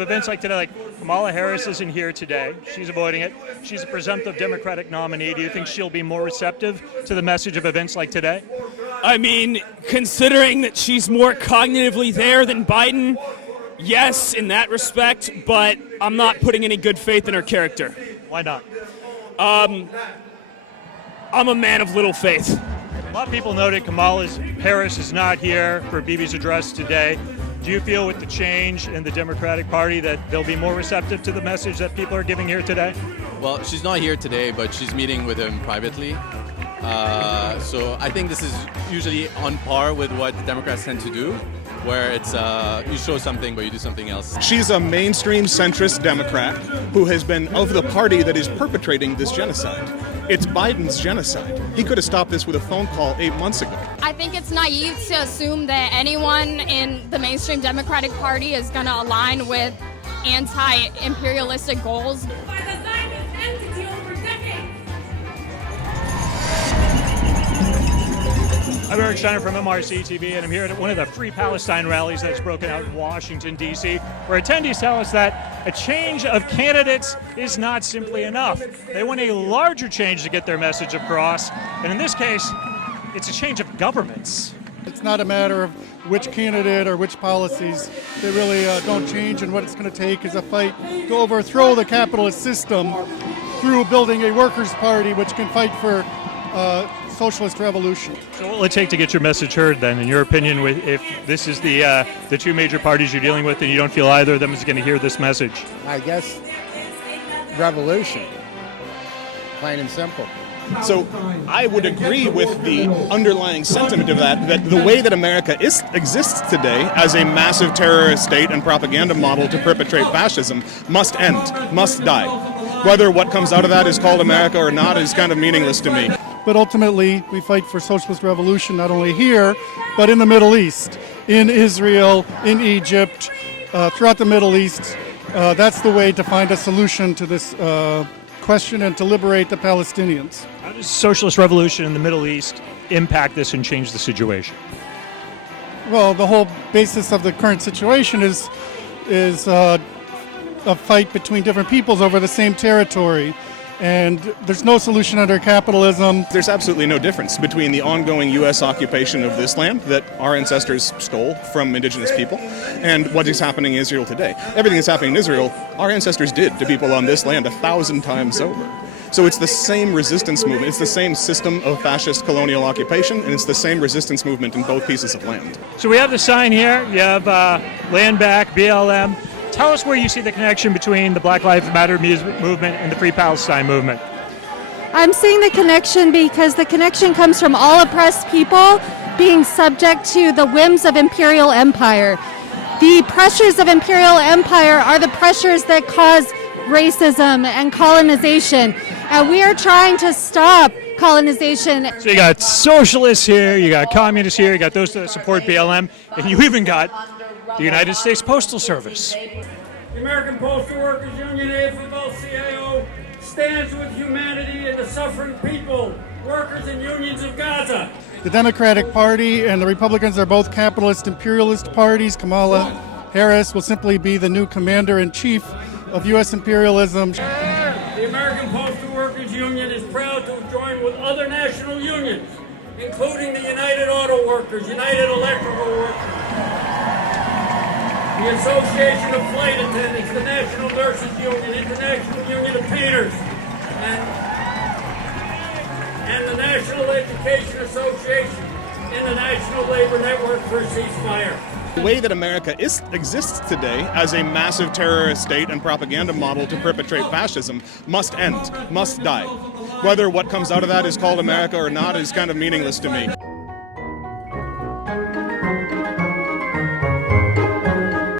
Events like today, like Kamala Harris isn't here today. She's avoiding it. She's a presumptive Democratic nominee. Do you think she'll be more receptive to the message of events like today? I mean, considering that she's more cognitively there than Biden, yes, in that respect, but I'm not putting any good faith in her character. Why not? I'm a man of little faith. A lot of people noted Kamala Harris is not here for Bibi's address today. Do you feel with the change in the Democratic Party that they'll be more receptive to the message that people are giving here today? Well, she's not here today, but she's meeting with him privately. So I think this is usually on par with what Democrats tend to do, where it's you show something, but you do something else. She's a mainstream centrist Democrat who has been of the party that is perpetrating this genocide. It's Biden's genocide. He could have stopped this with a phone call 8 months ago. I think it's naive to assume that anyone in the mainstream Democratic Party is going to align with anti-imperialistic goals. I'm Eric Steiner from MRC-TV, and I'm here at one of the Free Palestine rallies that's broken out in Washington, D.C., where attendees tell us that a change of candidates is not simply enough. They want a larger change to get their message across, and in this case, it's a change of governments. It's not a matter of which candidate or which policies. They really don't change, and what it's going to take is a fight to overthrow the capitalist system through building a workers' party which can fight for socialist revolution. So what will it take to get your message heard then, in your opinion, if this is the two major parties you're dealing with and you don't feel either of them is going to hear this message? I guess revolution, plain and simple. So I would agree with the underlying sentiment of that the way that America exists today as a massive terrorist state and propaganda model to perpetrate fascism must end, must die. Whether what comes out of that is called America or not is kind of meaningless to me. But ultimately, we fight for socialist revolution not only here, but in the Middle East, in Israel, in Egypt, throughout the Middle East. That's the way to find a solution to this question and to liberate the Palestinians. How does socialist revolution in the Middle East impact this and change the situation? Well, the whole basis of the current situation is a fight between different peoples over the same territory. And there's no solution under capitalism. There's absolutely no difference between the ongoing U.S. occupation of this land that our ancestors stole from indigenous people and what is happening in Israel today. Everything that's happening in Israel, our ancestors did to people on this land 1,000 times over. So it's the same resistance movement, it's the same system of fascist colonial occupation, and it's the same resistance movement in both pieces of land. So we have the sign here, you have Land Back, BLM. Tell us where you see the connection between the Black Lives Matter movement and the Free Palestine movement. I'm seeing the connection because the connection comes from all oppressed people being subject to the whims of imperial empire. The pressures of imperial empire are the pressures that cause racism and colonization, and we are trying to stop colonization. So you got socialists here, you got communists here, you got those that support BLM, and you even got the United States Postal Service. The American Postal Workers Union, AFL-CIO, stands with humanity and the suffering people, workers and unions of Gaza. The Democratic Party and the Republicans are both capitalist imperialist parties. Kamala Harris will simply be the new commander-in-chief of U.S. imperialism. The American Postal Workers Union is proud to join with other national unions, including the United Auto Workers, United Electrical Workers, the Association of Flight Attendants, the National Nurses Union, International Union of Painters, and the National Education Association and the National Labor Network for a ceasefire. The way that America exists today as a massive terrorist state and propaganda model to perpetrate fascism must end, must die. Whether what comes out of that is called America or not is kind of meaningless to me.